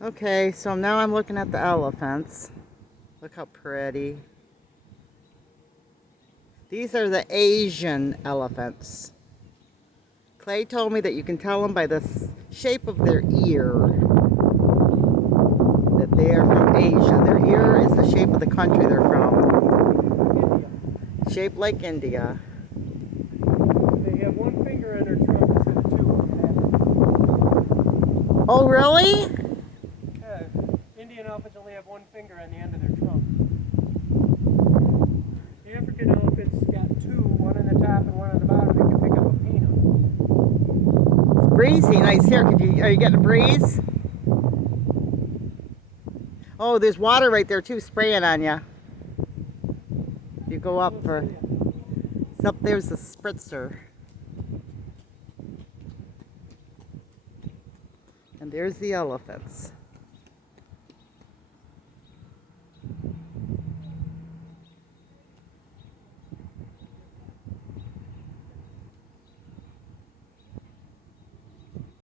Okay, so now I'm looking at the elephants. Look how pretty. These are the Asian elephants. Clay told me that you can tell them by the shape of their ear that they are from Asia. Their ear is the shape of the country they're from. Shaped like India. They have one finger in their trunk instead of two. Oh, really? Yeah, Indian elephants only have one finger on the end of their trunk. The African elephants got two, one on the top and one on the bottom. They can pick up a peanut. It's breezy nice here. Are you getting a breeze? Oh, there's water right there too, spraying on you. You go up for. It's up there's the spritzer. And there's the elephants.